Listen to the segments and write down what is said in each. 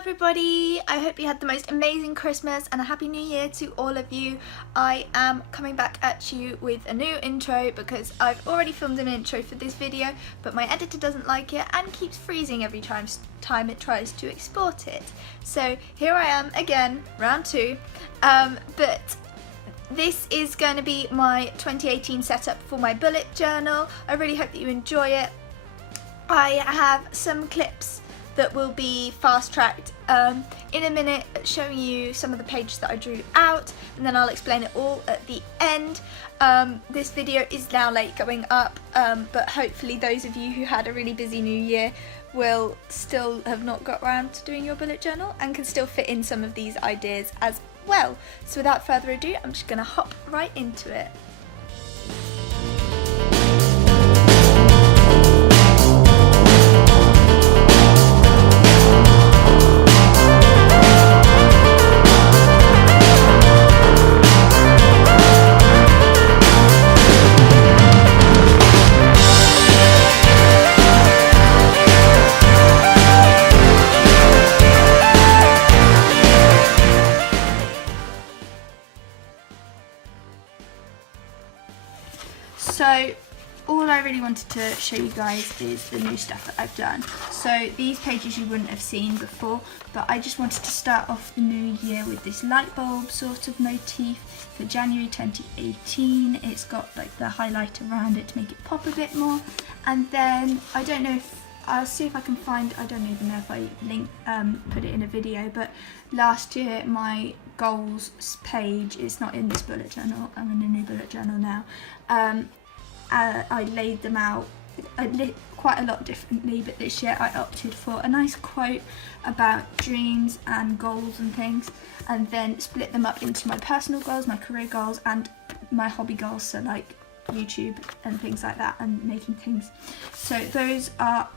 everybody, I hope you had the most amazing Christmas and a happy new year to all of you. I am coming back at you with a new intro because I've already filmed an intro for this video, but my editor doesn't like it and keeps freezing every time it tries to export it. So here I am again, round two, but this is going to be my 2018 setup for my bullet journal. I really hope that you enjoy it. I have some clips that will be fast-tracked in a minute, showing you some of the pages that I drew out, and then I'll explain it all at the end. This video is now late going up, but hopefully those of you who had a really busy new year will still have not got around to doing your bullet journal and can still fit in some of these ideas as well. So without further ado, I'm just going to hop right into it. So all I really wanted to show you guys is the new stuff that I've done. So these pages you wouldn't have seen before, but I just wanted to start off the new year with this light bulb sort of motif for January 2018. It's got like the highlight around it to make it pop a bit more. And then I don't know if I'll see if I can find, I don't even know if I put it in a video, but last year my goals page is not in this bullet journal. I'm in a new bullet journal now. I laid them out quite a lot differently, but this year I opted for a nice quote about dreams and goals and things, and then split them up into my personal goals, my career goals, and my hobby goals, so like YouTube and things like that, and making things. So those are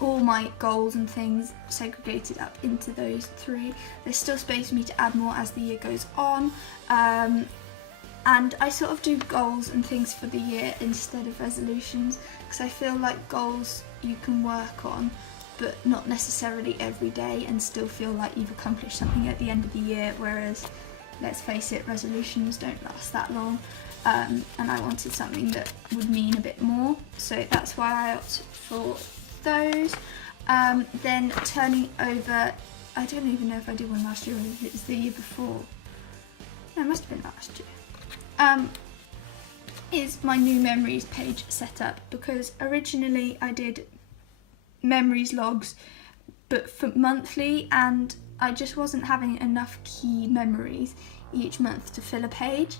all my goals and things segregated up into those three. There's still space for me to add more as the year goes on. And I sort of do goals and things for the year instead of resolutions, because I feel like goals you can work on, but not necessarily every day, and still feel like you've accomplished something at the end of the year, whereas, let's face it, resolutions don't last that long. And I wanted something that would mean a bit more, so that's why I opted for those. Then turning over, I don't even know if I did one last year or if it was the year before. No, it must have been last year. Is my new memories page set up, because originally I did memories logs but for monthly, and I just wasn't having enough key memories each month to fill a page,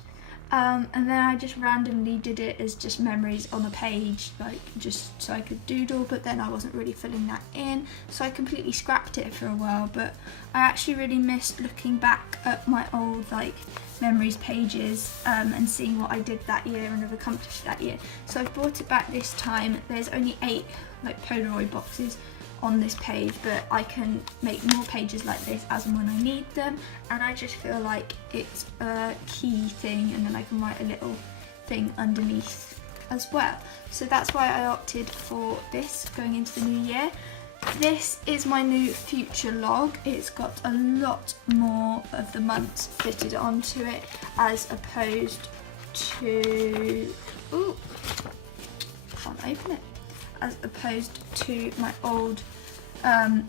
and then I just randomly did it as just memories on a page, like just so I could doodle, but then I wasn't really filling that in, so I completely scrapped it for a while. But I actually really missed looking back at my old like memories pages and seeing what I did that year and have accomplished that year. So I've brought it back this time. There's only 8 like Polaroid boxes on this page, but I can make more pages like this as and when I need them, and I just feel like it's a key thing, and then I can write a little thing underneath as well. So that's why I opted for this going into the new year. This is my new future log. It's got a lot more of the months fitted onto it as opposed to, ooh, can't open it, as opposed to my old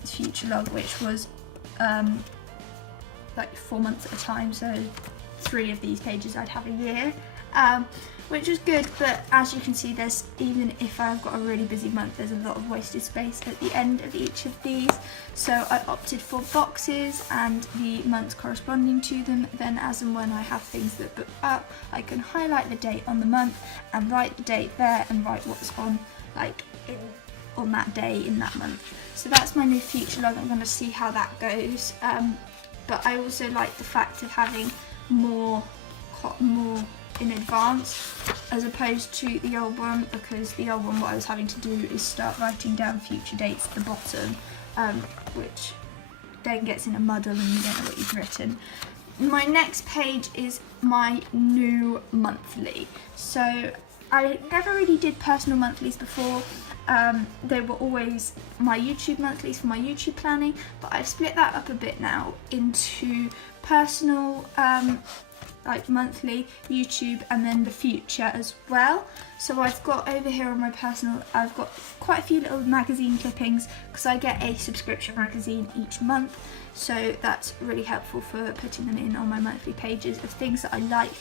future log, which was like 4 months at a time, so 3 of these pages I'd have a year, which is good. But as you can see, there's, even if I've got a really busy month, there's a lot of wasted space at the end of each of these, so I opted for boxes and the months corresponding to them. Then as and when I have things that book up, I can highlight the date on the month and write the date there and write what's on like on that day in that month. So that's my new future log. I'm going to see how that goes, but I also like the fact of having more in advance as opposed to the old one, because the old one, what I was having to do is start writing down future dates at the bottom, which then gets in a muddle and you don't know what you've written. My next page is my new monthly. So I never really did personal monthlies before. They were always my YouTube monthlies for my YouTube planning, but I've split that up a bit now into personal, like monthly, YouTube, and then the future as well. So I've got over here on my personal, I've got quite a few little magazine clippings because I get a subscription magazine each month. So that's really helpful for putting them in on my monthly pages of things that I like,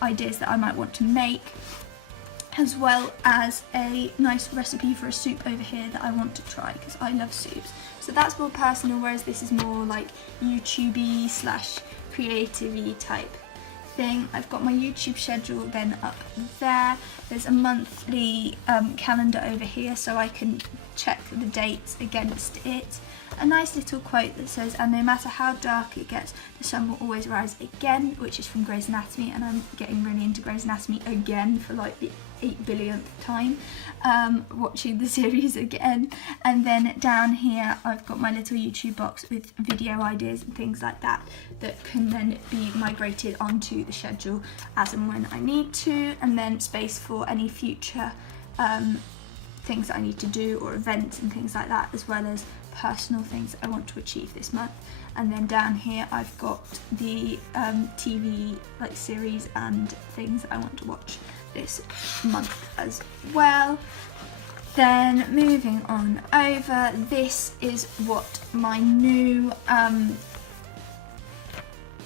ideas that I might want to make, as well as a nice recipe for a soup over here that I want to try because I love soups. So that's more personal, whereas this is more like YouTube-y / creative-y type thing. I've got my YouTube schedule then up there. There's a monthly calendar over here so I can check the dates against it. A nice little quote that says, "And no matter how dark it gets, the sun will always rise again," which is from Grey's Anatomy, and I'm getting really into Grey's Anatomy again for like the 8 billionth time, watching the series again. And then down here I've got my little YouTube box with video ideas and things like that that can then be migrated onto the schedule as and when I need to, and then space for any future things that I need to do or events and things like that, as well as personal things that I want to achieve this month. And then down here I've got the TV like series and things that I want to watch this month as well. Then moving on over, this is what my new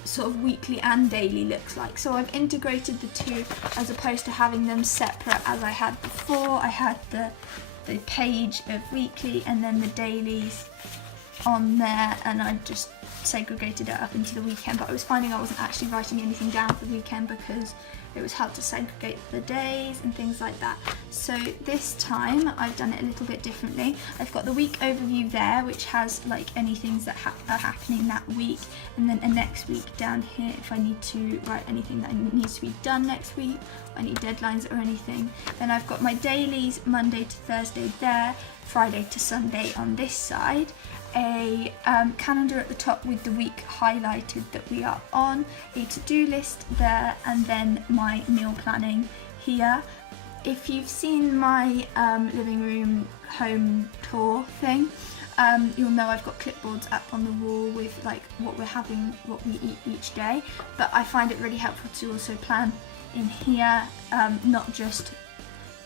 sort of weekly and daily looks like. So I've integrated the two as opposed to having them separate as I had before. I had the page of weekly and then the dailies on there, and I just segregated it up into the weekend, but I was finding I wasn't actually writing anything down for the weekend because it was hard to segregate the days and things like that. So this time I've done it a little bit differently. I've got the week overview there, which has like any things that are happening that week, and then a next week down here if I need to write anything that needs to be done next week, or any deadlines or anything. Then I've got my dailies Monday to Thursday there, Friday to Sunday on this side, a calendar at the top with the week highlighted that we are on, a to-do list there, and then my meal planning here. If you've seen my living room home tour thing, you'll know I've got clipboards up on the wall with like what we're having, what we eat each day, but I find it really helpful to also plan in here, not just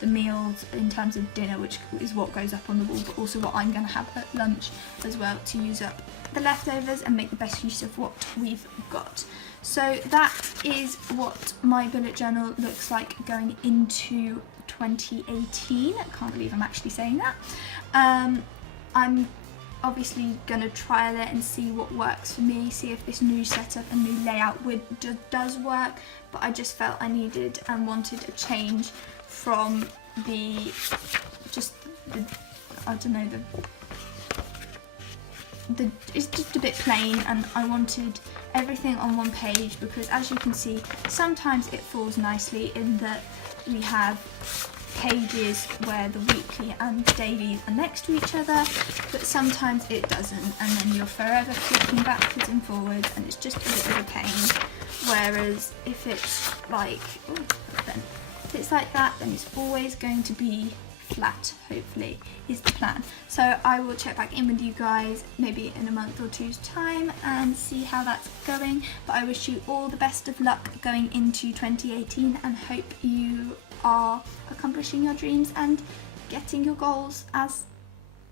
the meals in terms of dinner, which is what goes up on the wall, but also what I'm going to have at lunch as well, to use up the leftovers and make the best use of what we've got. So that is what my bullet journal looks like going into 2018. I can't believe I'm actually saying that. I'm obviously going to trial it and see what works for me, see if this new setup and new layout does work, but I just felt I needed and wanted a change from it's just a bit plain, and I wanted everything on one page because, as you can see, sometimes it falls nicely in that we have pages where the weekly and dailies are next to each other, but sometimes it doesn't, and then you're forever flicking backwards and forwards and it's just a bit of a pain. Whereas if it's like, if it's like that, then it's always going to be flat, hopefully, is the plan. So I will check back in with you guys maybe in a month or two's time and see how that's going. But I wish you all the best of luck going into 2018 and hope you are accomplishing your dreams and getting your goals as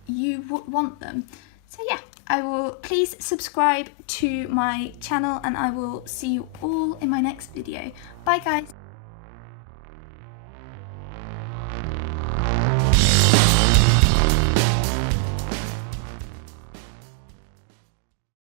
you want them. So yeah, I will please subscribe to my channel and I will see you all in my next video. Bye guys.